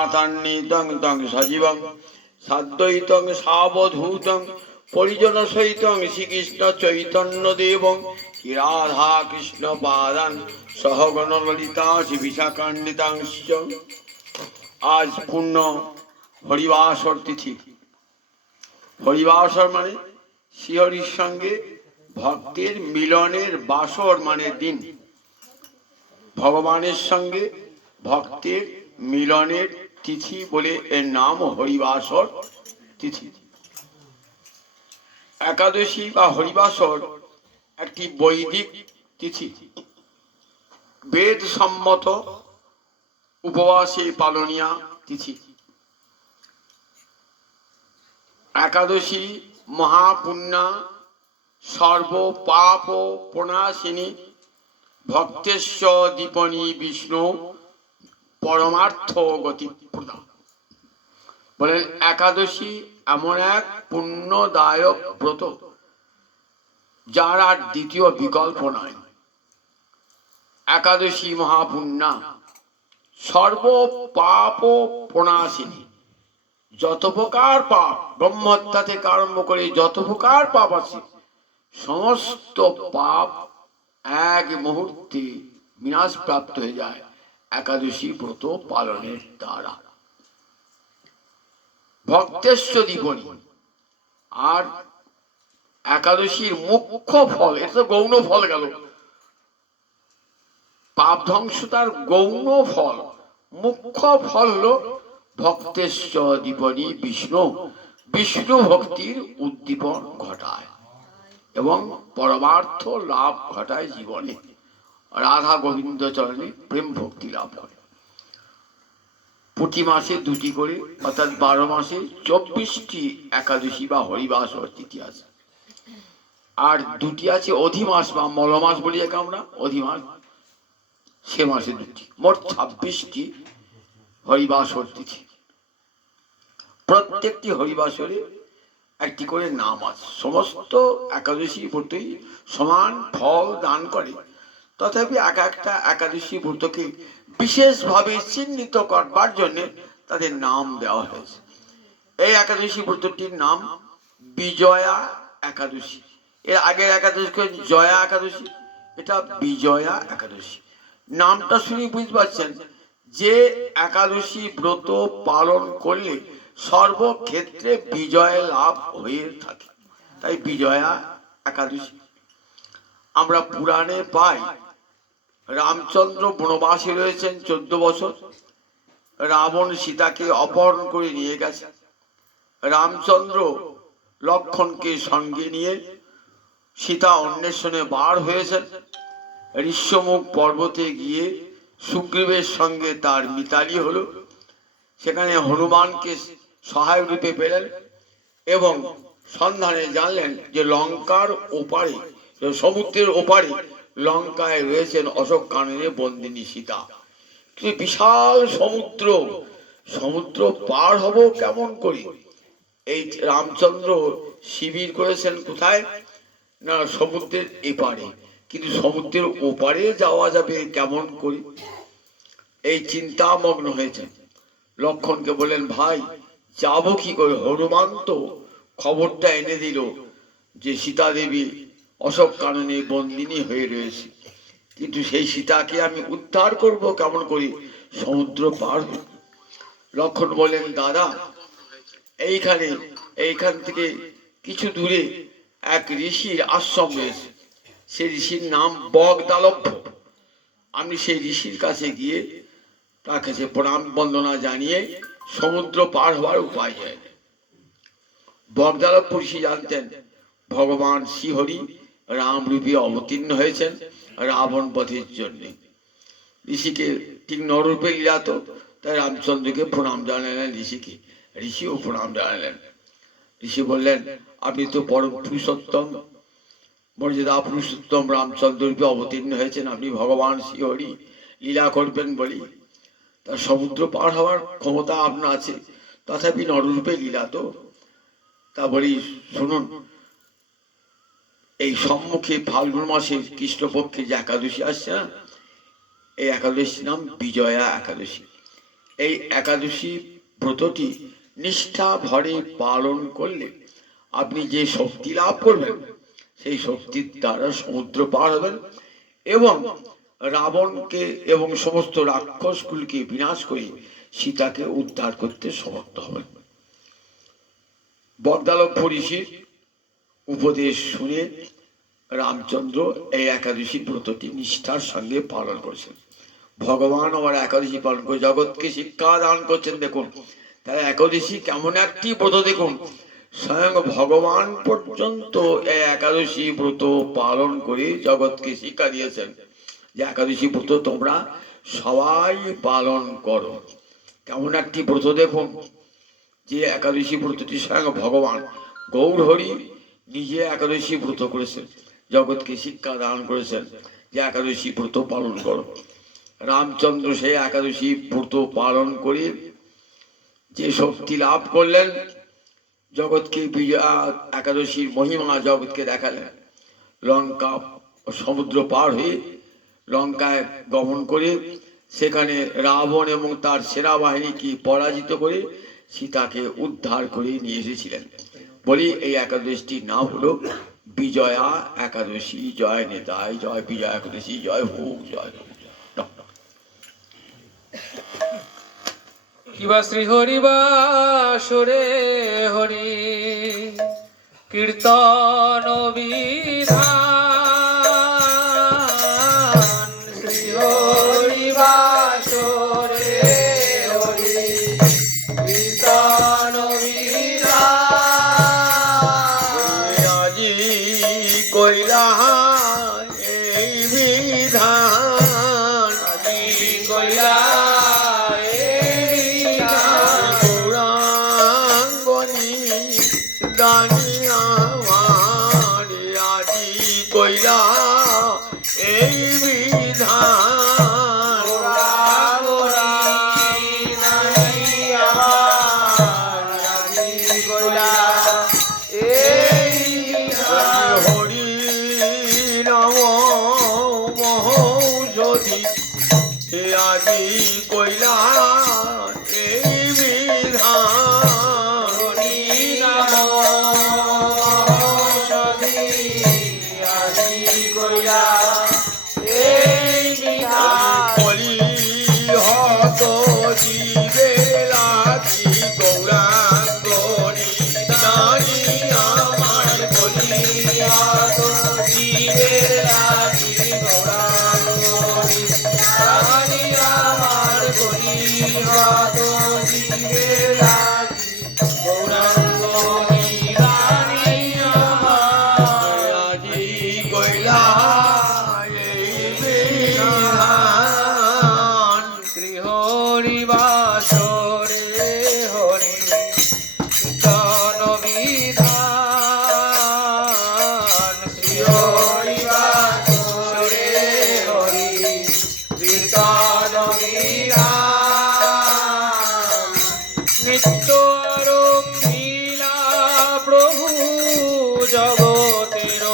আতান্নিতং তং সজীবং সাদ্বৈতং সাবধূতং পরিজন সহিতং শ্রীকৃষ্ণ চৈতন্য দেবং রাধা কৃষ্ণ পাদান সহগণ ললিতা শ্রী বিশাখান্বিতাংশ। আজ পূর্ণ হরিবাসর তিথি। হরিবাসর মানে শ্রীহরির সঙ্গে ভক্তের মিলনের বাসর মানে দিন। ভগবানের সঙ্গে ভক্তের মিলনের তিথি বলে এর নাম হরিবাসর তিথি। একাদশী বা হরিবাসর একটি বৈদিক তিথি। বেদ সম্মত উপবাসে পালনীয়া তিথি। একাদশী মহাপুণ্যা সর্ব পাপ প্রণাশিনী ভক্তেশ্ব দীপনী বিষ্ণু পরমার্থ গতি প্রদান। বলেন একাদশী এমন এক পুণ্যদায়ক ব্রত যার আর দ্বিতীয় বিকল্প নাই। একাদশী মহাপুণ্যা সর্ব পাপ প্রণাশিনী। যত প্রকার পাপ, ব্রহ্মহত্যা থেকে আরম্ভ করে যত প্রকার পাপ আছে সমস্ত পাপ এক মুহূর্তে বিনাশ প্রাপ্ত হয়ে যায় একাদশী ব্রত পালনের দ্বারা। ভক্তেশ্ব দীপনী। আর একাদশীর মুখ্য ফল, এটা তো গৌণ ফল গেল, পাপ ধ্বংস তার গৌণ ফল। মুখ্য ফল হলো ভক্তেশ্ব দীপনী বিষ্ণু। বিষ্ণু ভক্তির উদ্দীপন ঘটায় এবং পরমার্থ লাভ ঘটায় জীবনে। রাধা গোবিন্দ চরণে প্রেম ভক্তি লাভ করে। প্রতি মাসে দুটি করে অর্থাৎ 12 মাসে 24টি একাদশী বা হরিবাসর তিথি আছে। আর দুটি আছে অধিমাস বা মলমাস বলি একে আমরা, অধিমাস, সে মাসে দুটি। মোট 26টি হরিবাসর তিথি। প্রত্যেকটি হরিবাসরে একটি করে নাম আছে। সমস্ত একাদশী ব্রতই সমান ফল দান করে, তথাপি এক একটা একাদশী ব্রতকে বিশেষভাবে চিহ্নিত করবার জন্য তাদের নাম দেওয়া হয়েছে। এই একাদশী ব্রতটির নাম বিজয়া একাদশী। এর আগের একাদশীকে জয়া একাদশী, এটা বিজয়া একাদশী। নামটা শুনে বুঝতে পারছেন যে একাদশী ব্রত পালন করলে সর্বক্ষেত্রে বিজয় লাভ হয়ে থাকে, তাই বিজয়া একাদশী। আমরা পুরাণে পাই রামচন্দ্র বনবাসে রয়েছেন 14 বছর। রাবণ সীতাকে অপহরণ করে নিয়ে গেছে। রামচন্দ্র লক্ষ্মণকে সঙ্গে নিয়ে সীতা অন্বেষণে বার হয়েছেন। ঋষ্যমুখ পর্বতে গিয়ে সুগ্রীবের সঙ্গে তার মিতালি হলো। সেখানে হনুমানকে সহায় রূপে পেলেন এবং সন্ধানে জানলেন যে লঙ্কার ওপারে, সমুদ্রের ওপারে লঙ্কায় রয়েছেন অশোক কাননে বন্দিনী সীতা। কিন্তু বিশাল সমুদ্র, সমুদ্র পার হব কেমন করে? এই রামচন্দ্র শিবির করেছেন কোথায় না সমুদ্রের এপারে, কিন্তু সমুদ্রের ওপারে যাওয়া যাবে কেমন করে? এই চিন্তামগ্ন হয়েছেন। লক্ষ্মণকে বললেন, ভাই যাব কি করে? হনুমান তো খবরটা এনে দিল যে সীতা দেবী অশোক কাননে বন্দিনী হয়ে রয়েছে, কিন্তু সেই সীতাকে আমি উদ্ধার করব কেমন করে? সমুদ্র পার। লক্ষ্মণ বললেন, দাদা এইখান থেকে কিছু দূরে এক ঋষির আশ্রম রয়েছে। সেই ঋষির নাম বগদালভ্য। আমি সেই ঋষির কাছে গিয়ে তার কাছে প্রণাম বন্দনা জানিয়ে সমুদ্র পার হওয়ার উপায় যায়। বগদালভ্য ঋষি জানতেন ভগবান শ্রীহরি রাম রূপে অবতীর্ণ হয়েছেন রাবণ বধের জন্য। ঋষিকে ঠিক নররূপে লীলাত, তাই রামচন্দ্রকে প্রণাম জানালেন ঋষিকে। ঋষিও প্রণাম জানালেন। ঋষি বললেন, আপনি তো পরম পুরুষোত্তম, মর্যাদা পুরুষোত্তম রামচন্দ্র রূপে অবতীর্ণ হয়েছেন, আপনি ভগবান শ্রীহরি লীলা করবেন বলি তার সমুদ্র পার হওয়ার ক্ষমতা আপনার আছে, তথাপি নররূপে লীলা তো। তা বলি শুনুন, এই সম্মুখে ফাল্গুন মাসের কৃষ্ণপক্ষে যে একাদশী আসছে না, এই একাদশীর নাম বিজয়া একাদশী। এই একাদশী ব্রতটি নিষ্ঠা ভরে পালন করলে আপনি যে শক্তি লাভ করবেন সেই শক্তির দ্বারা সমুদ্র পার হবেন এবং রাবণকে এবং সমস্ত রাক্ষসগুলিকে বিনাশ করে সীতাকে উদ্ধার করতে সমর্থ হবেন। বগদালক্ষ্য ঋষির উপদেশ শুনে রামচন্দ্র এই একাদশী ব্রতটি নিষ্ঠার সঙ্গে পালন করেছেন। ভগবান আবার একাদশী পালন করে জগৎকে শিক্ষা দান করছেন। দেখুন তাহলে একাদশী কেমন একটি ব্রত, দেখুন স্বয়ং ভগবান পর্যন্ত এই একাদশী ব্রত পালন করে জগৎকে শিক্ষা দিয়েছেন যে একাদশী ব্রত তোমরা সবাই পালন করো। কেমন একটি ব্রত দেখুন, যে একাদশী ব্রতটি স্বয়ং ভগবান গৌর হরি নিজে একাদশী ব্রত করেছেন, জগৎকে শিক্ষা দান করেছেন যে একাদশী ব্রত পালন করো। রামচন্দ্র সেই একাদশী ব্রত পালন করে যে শক্তি লাভ করলেন, জগৎকে বিজয়া একাদশীর মহিমা জগৎকে দেখালেন। লঙ্কা সমুদ্র পার হয়ে লঙ্কায় গমন করে সেখানে রাবণ এবং তার সেনাবাহিনীকে পরাজিত করে সীতাকে উদ্ধার করে নিয়ে এসেছিলেন। বলি এই একাদশীটির নাম হলো বিজয়া একাদশী। জয় নেতাই জয়, বিজয়া একাদশী জয় হোক, জয় হোক। কিবা শ্রী হরিবাসরে হরি কীর্তন বিধান, শ্রী হরিবাসরে হরি কীর্তন বিধান, আজি কইলা এই বিধান, আজি কইলা কইলা এই বিধান, হরি নম মহৌষধি আজি কইলা এই বিধান, বলি হত জীবে লাগি গৌরাঙ্গ নারী আমার, বলি হত জীবে লাগি গৌরাঙ্গ নারী আমার, বলি হত জীবে লাগি গৌরাঙ্গ নারী আমার, আজি কইলা শ্রী হরিবাসরে হরি কীর্তন বিধান, শ্রী হরিবাসরে হরি কীর্তন বিধান, নিত্য আরম্ভিলা প্রভু জগতের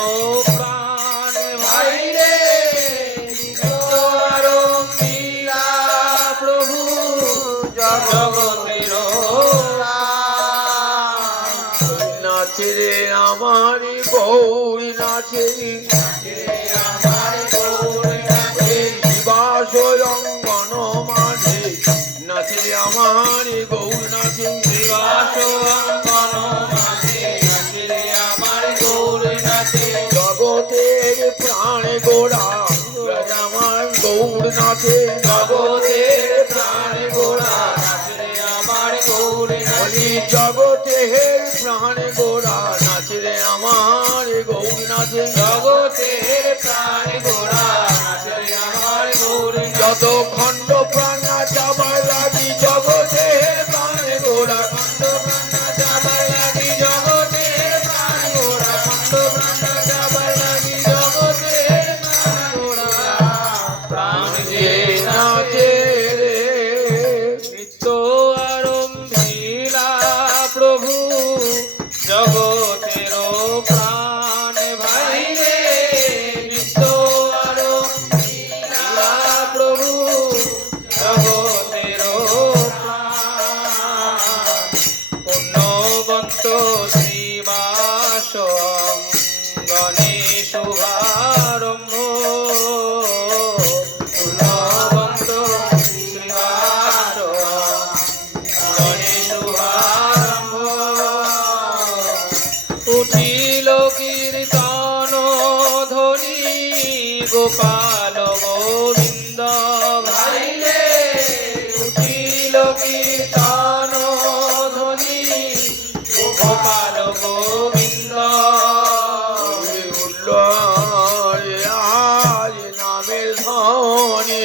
প্রাণ ভাই রে, নিত্য আরম্ভিলা প্রভু জগতের নাচে রে আমার গৌর নাচে, শিবাস রঙ্গন মাঝে নাচে রে আমার গৌর নাচে, শিবাস অঙ্গন মাঝে নাচে রে আমার গৌর নাচে, জগতের প্রাণ গোড়া আমার গৌর নাচে, জগতের প্রাণ গোড়া নাচে রে আমার গৌর নাচে, জগতের প্রাণ গোড়া নাচে রে আমার গৌর নাচে, জগতের প্রাণ গোড়া নাচে রে আমার গৌর নাচে, যত খণ্ড প্রাণ যাবার লাগি জগতের প্রাণ গোড়া, খণ্ড প্রাণ যাবার লাগি জগতের প্রাণ গোড়া, খণ্ড প্রাণ যাবার লাগি জগতের প্রাণ গোড়া, প্রাণ যে নাচে রে নিত্য আরম্ভিলা প্রভু জগতের প্রাণ ভাই রে, নিত্য আরম্ভিলা প্রভু জগতের কীর্তন ধ্বনি গোপাল গোবিন্দ উঠল রে আজ নামের ধ্বনি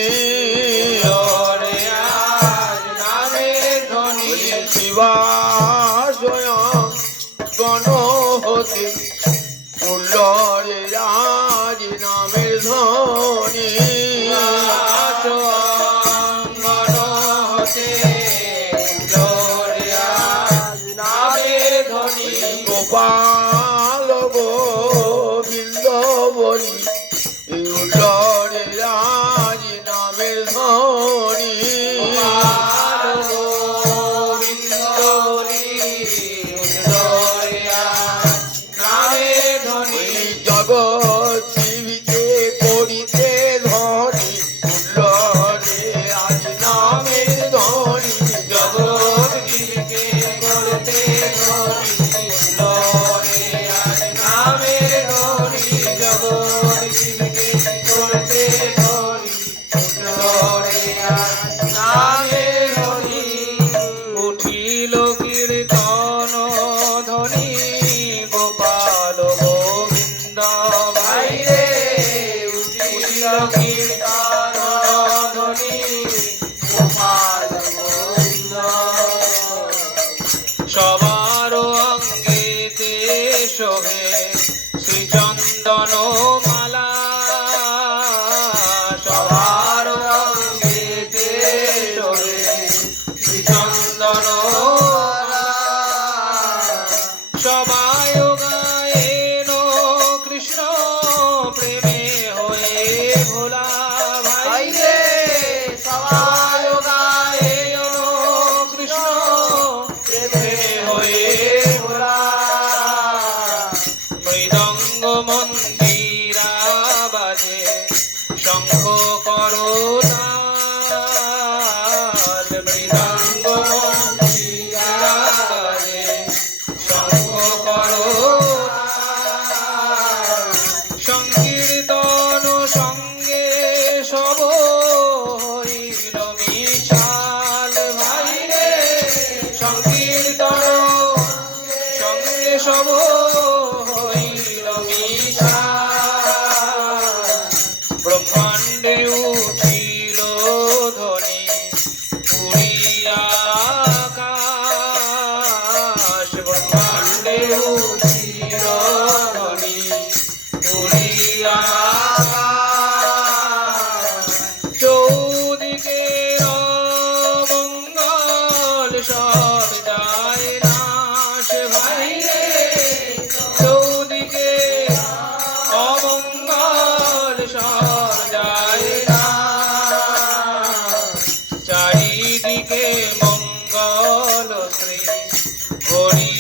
ওরে আজ নামের ধ্বনি শিবা স্বয়ং গণ হতে উঠল রে আজ নামের ধ্বনি অঙ্গন হতে ওরে আজ নামের ধ্বনি গোপাল গোবিন্দ বলি উঠল রে আজ নামের ধ্বনি গোপাল গোবিন্দ বলি ওরে আজ নামের ধ্বনি জগৎ জীবিতে করিতে ধনি উঠল রে আজ নামের ধ্বনি জগৎ জীবকে করতে ধরি লরে আজ নামের ধরি জগৎ জীবকে করতে ধরি লরে আজ নামের ধরি উঠিল কীর্তন ধ্বনি গোপাল গোবিন্দ ভাই রে উঠিল কীর্তন ধ্বনি গোপাল গোবিন্দ সবার অঙ্গেতে শোভে শ্রীচন্দন মালা সবার অঙ্গেতে শোভে শ্রীচন্দন মালা সবাই গায়েন কৃষ্ণ প্রেমে হয়ে ভোলা ভাই রে সবাই গায়েন কৃষ্ণ প্রেমে হয়ে ভোলা মৃদঙ্গ মন্দিরা বাজে শঙ্খ করতাল মৃদঙ্গ মন্দিরা বাজে শঙ্খ করতাল সংকীর্তন সঙ্গে সব হইল বিশাল ভাই রে সংকীর্তন সঙ্গে সব হইল বিশাল ব্রহ্মাণ্ডে উঠিল ধ্বনি পুরিয়া আকাশ ব্রহ্মাণ্ডে উঠিল ধ্বনি পুরিয়া আকাশ চৌদিকে মঙ্গল সব যায় নাশ ভাই রে চৌদিকে অমঙ্গল সব যায় না চারিদিকে মঙ্গল শ্রী হরি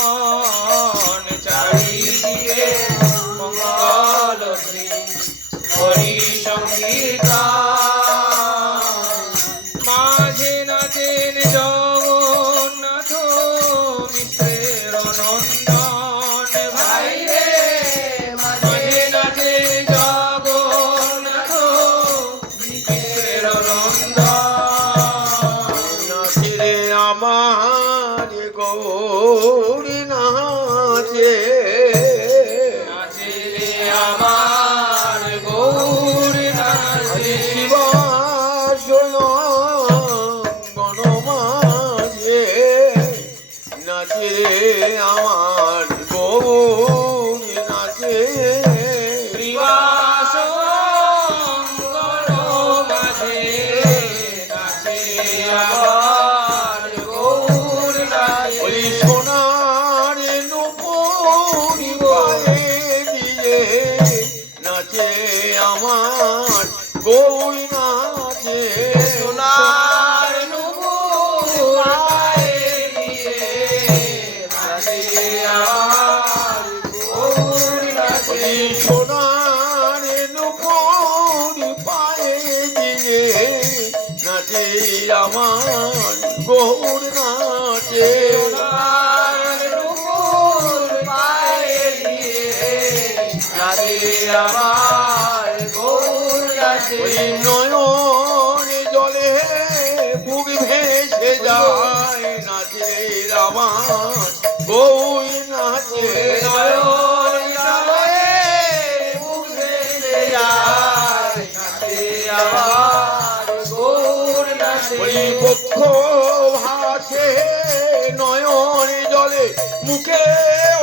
সংকীর্তন চারিদিকে মঙ্গল শ্রী হরি সংকীর্তন মাঝে নাচেন জগন্নাথ মিশ্রের নন্দন ভাই রে মাঝে নাচে জগন্নাথ মিশ্রের নন্দন নাচে আমার গৌরী নাচে নাচে আমার গৌর নাচে শিবা গণ মাঝে নাচে আমার গৌরী নাচে শ্রীবাস অঙ্গন মাঝে নাচে আমার গৌর নাচে ওই সোনার নুপুরি পায়ে দিয়ে নাচে আমার গৌরী নাচে সোনার নুপুর পায়ে দিয়ে নাচে আমার গৌর নাচে ওই সোনার নুপুরি পায়ে দিয়ে নাচে আমার গৌর নাচে সোনার নুপুর পায়ে দিয়ে নাচে আমার গৌর নাচে ওই নয়ন জলে যায় নাচে আমার গৌর নাচে নয়ন জলে মুখ ভেসে যায় নাচে আমার গৌর নাচে ওই বক্ষ ভাসে নয়ন জলে মুখে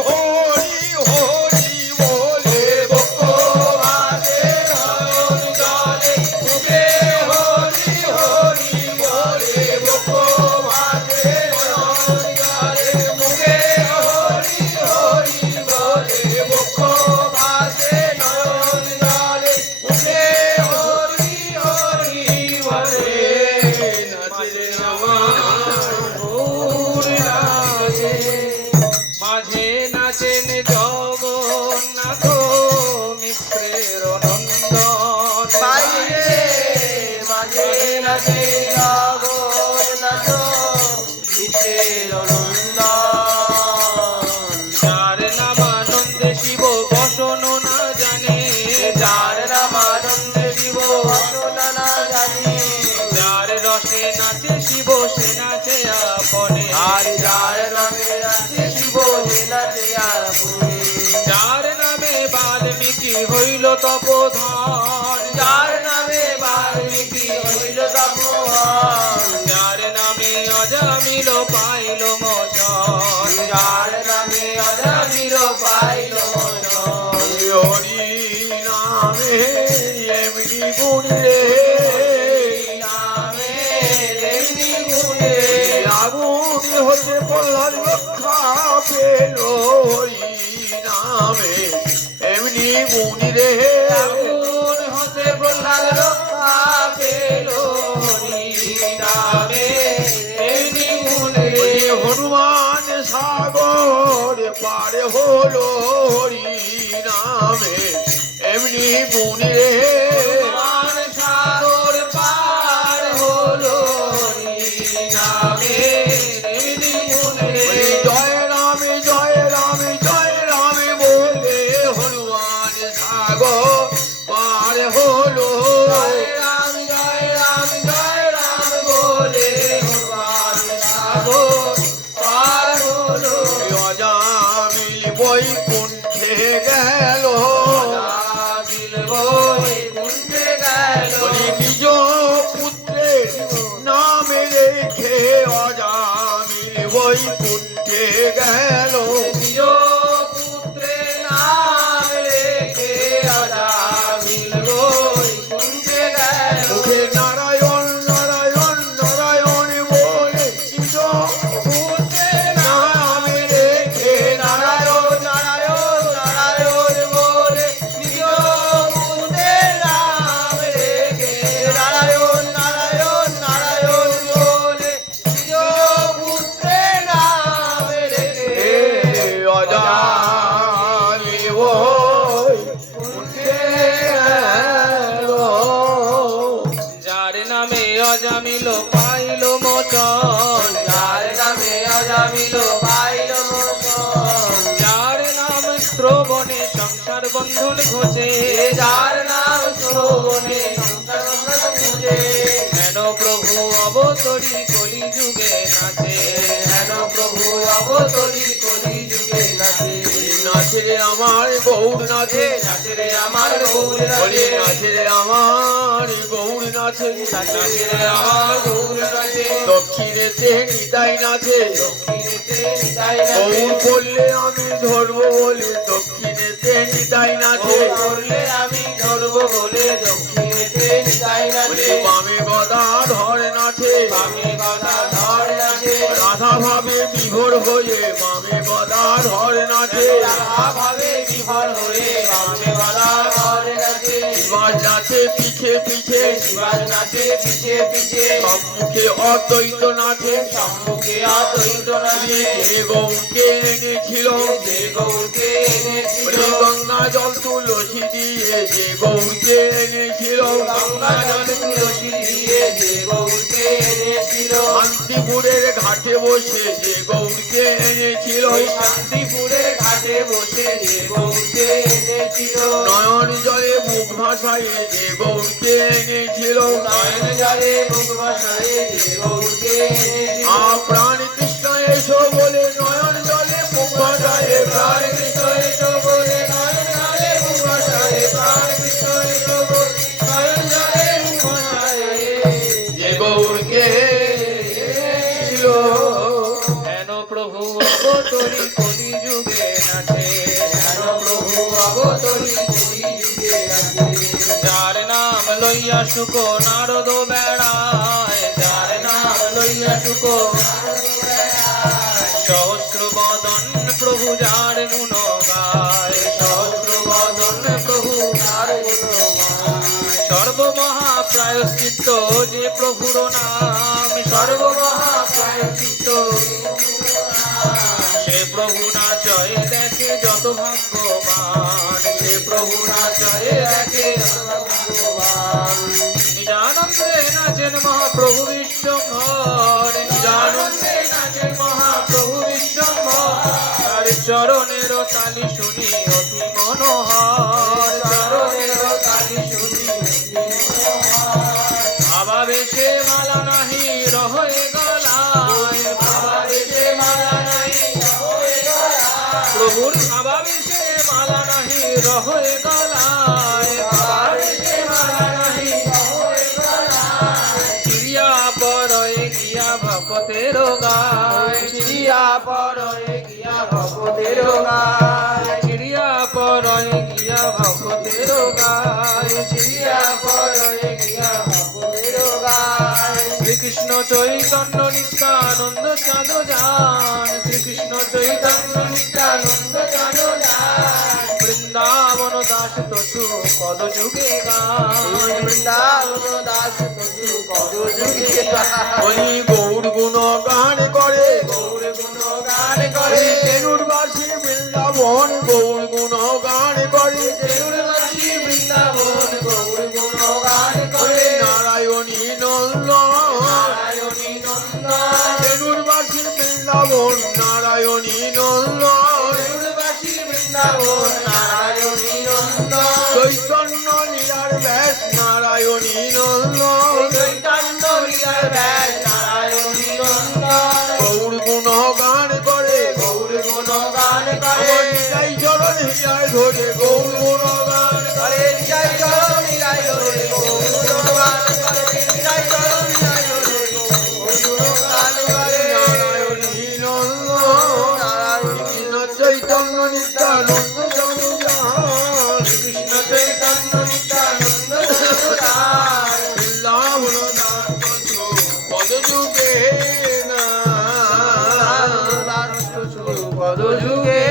হরি হরি বলে বক্ষ ভাসে নয়ন জলে মুখে হরি হরি বলে বক্ষ ভাসে নয়ন জলে মুখে হরি হরি বলে বক্ষ ভাসে নয়ন জলে মুখে হরি হরি বলে নাচে আমার গৌর নাচে মাঝে নাচেন জগন্নাথ মিশ্রের নন্দন বাইরে মাঝে নাচে জগন্নাথ মিশ্রের নন্দন যার নাম আনন্দে শিব বসন না জানে যার নাম আনন্দে শিব বসন না জানে যার রসে নাচে শিব সে নাচে আপনে আর যার নামে নাচে শিব সে নাচে আপনে যার নামে বাল্মীকি হইল তপোধন যার নামে বাল্মীকি হইল তপোধন যার নামে অজামিল পাইল মোচন যার নামে অজামিল পাইল মোচন হরি নামে এমনি গুণ রে নামে এমনি গুণে আগুন হতে প্রহ্লাদ রক্ষা পেল হরি নামে এমনি গুণ রে আগুন হতে প্রহ্লাদ রক্ষা পেল হরি নামে এমনি গুণে হনুমান সাগর পারে হলো হরি নামে এমনি গুণ রে মান সাগর পার হলো হরি নামে এমনি গুণে জয় রামে জয় রামে জয় রামে বলে হনুমান সাগর পার হলো জয় রাম জয় রাম জয় রাম বলে হনুমান সাগর পার হলো অজামিল বৈকুণ্ঠে গেল অজামিল বৈকুণ্ঠে গেল নিজ পুত্রের নামে রেখে অজামিল বৈকুণ্ঠে গেল নিজ পুত্রের নাম রেখে অজামিল বৈকুণ্ঠে গেল মুখে নারায়ণ নারায়ণ নারায়ণ বলে নিজ পুত্রের নামে রেখে নারায়ণ নারায়ণ নারায়ণ বলে নিজ পুত্রের নাম রেখে নারায়ণ নারায়ণ নারায়ণ বলে নিজ পুত্রের নাম রেখে অজামিল বৈকুণ্ঠে গেল যার নামে অজামিল পাইল মোচন যার নামে অজামিল পাইল মোচন যার নাম শ্রবণে সংসার বন্ধন ঘোচে যার নাম শ্রবণে সংসার বন্ধন ঘোচে হেন প্রভু অবতরী কলি যুগে নাচে হেন প্রভু অবতরী কলি যুগে নাচে নাচে রে আমার গৌর নাচে নাচে রে আমার গৌর বলি নাচে নাচে রে আমার গৌর নাচে নাচে রে আমার গৌর নাচে দক্ষিণেতে নিতাই নাচে দক্ষিণেতে নিতাই গৌর নাচে বললে আমি ধরবো বলে দক্ষিণেতে নিতাই নাচে গৌর করলে আমি ধরব বলে দক্ষিণেতে নিতাই বলি নাচে বামে গদা ধরে নাচে বামে গদা ধর নাচে রাধা ভাবে বিভোর হয়ে বামে গদা ধরে নাচে রাধা ভাবে বিভোর হয়ে বামে গদা ধর নাচে শিবাজ নাচে পিছে পিছে শিবাজ নাচে পিছে পিছে সম্মুখে অদ্বৈত নাচে সম্মুখে অদ্বৈত নাচে যে গৌরকে এনেছিল যে গৌরকে এনেছিল বলি গঙ্গা জল তুলসী দিয়ে যে গৌরকে এনেছিল গঙ্গা জল তুলসী দিয়ে যে গৌরকে এনেছিল শান্তিপুরের ঘাটে বসে যে গৌরকে এনেছিল ওই শান্তিপুরের ঘাটে বসে যে গৌরকে এনেছিল নয়ন জলে মুখ ভাসায় যে গৌরকে এনেছিল নয়ন জলে মুখ ভাসায় যে গৌরকে এনেছিল লইয়া সুখ নারদ বেড়ায়, যার নাম লইয়া সুখ সহস্র বদন প্রভু যার গুণ গায়, সহস্র বদন প্রভু যার গুণ গায়। সর্বমহা প্রায়শ্চিত্ত যে প্রভুর নাম, সর্বমহা প্রায়শ্চিত্ত সে প্রভু না জয় দেখে যত ভাগ্যবান, সে প্রভু না জয় দেখে যত ভাগ্যবান। নিজানন্দে নাচেন মহাপ্রভু বিশ্বম্ভর, নিজানন্দে নাচেন মহাপ্রভু বিশ্বম্ভর। তার চরণের তালি শুনি অতি মনোহর, চরণের তালি শুনি অতি মনোহর। ভাবাবেশে মালা নাহি রহে গলায়, ভাবাবেশে মালা নাহি রহে গলায়। প্রভুর ভাবাবেশে মালা নাহি রহে গলায়, ভাবাবেশে মালা নাহি রহে গলায়। চিড়িয়া পরয়ে গিয়া ভকতের গায়, চিড়িয়া পরয়ে গিয়া ভকতের গায়, চিড়িয়া পরয়ে গিয়া ভকতের গায়, চিড়িয়া পরয়ে গিয়া ভকতের গায়। শ্রীকৃষ্ণ চৈতন্য নিত্যানন্দ সাধুজান, শ্রীকৃষ্ণ চৈতন্য নিত্যানন্দ সাধুজান। বৃন্দাবন দাস তসু পদ যুগে গান, বৃন্দাবন দাস তসু পদ যুগে গান। ওই গৌর গুণ গান করে, গৌর গুণ গান করে, তেরুরবাসী বৃন্দাবন গৌর গুণ গান করে, তেরুরবাসী বৃন্দাবন গৌর গুণ গান করে। নারায়ণী নন্দ, নারায়ণী নন্দন, তেরুরবাসী বৃন্দাবন নারায়ণী নন্দ, তেরুরবাসী বৃন্দাবন নারায়ণী নন্দন। চৈতন্য লীলার ব্যাস নারায়ণী নন্দ, চৈতন্য লীলার ব্যাস নারায়ণী নন্দন। গৌর গুণ গান করে, গৌর গুণ গান করে, নিতাই চরণ হৃদয় ধরে গৌর গুণ গান করে, জয় চরণ লীলায় ধরে গৌর গুণ গান করে, জয় চরণ লীলায় ধরে গৌর গুণ গান করে। নারায়ণী নন্দ, কৃষ্ণ চৈতন্য নিত্যানন্দ সঙ্গীতান, কৃষ্ণ চৈতন্য নিত্যানন্দ সাধুদান। বৃন্দাবন দাস তসু পদ যুগে না, পদ যুগে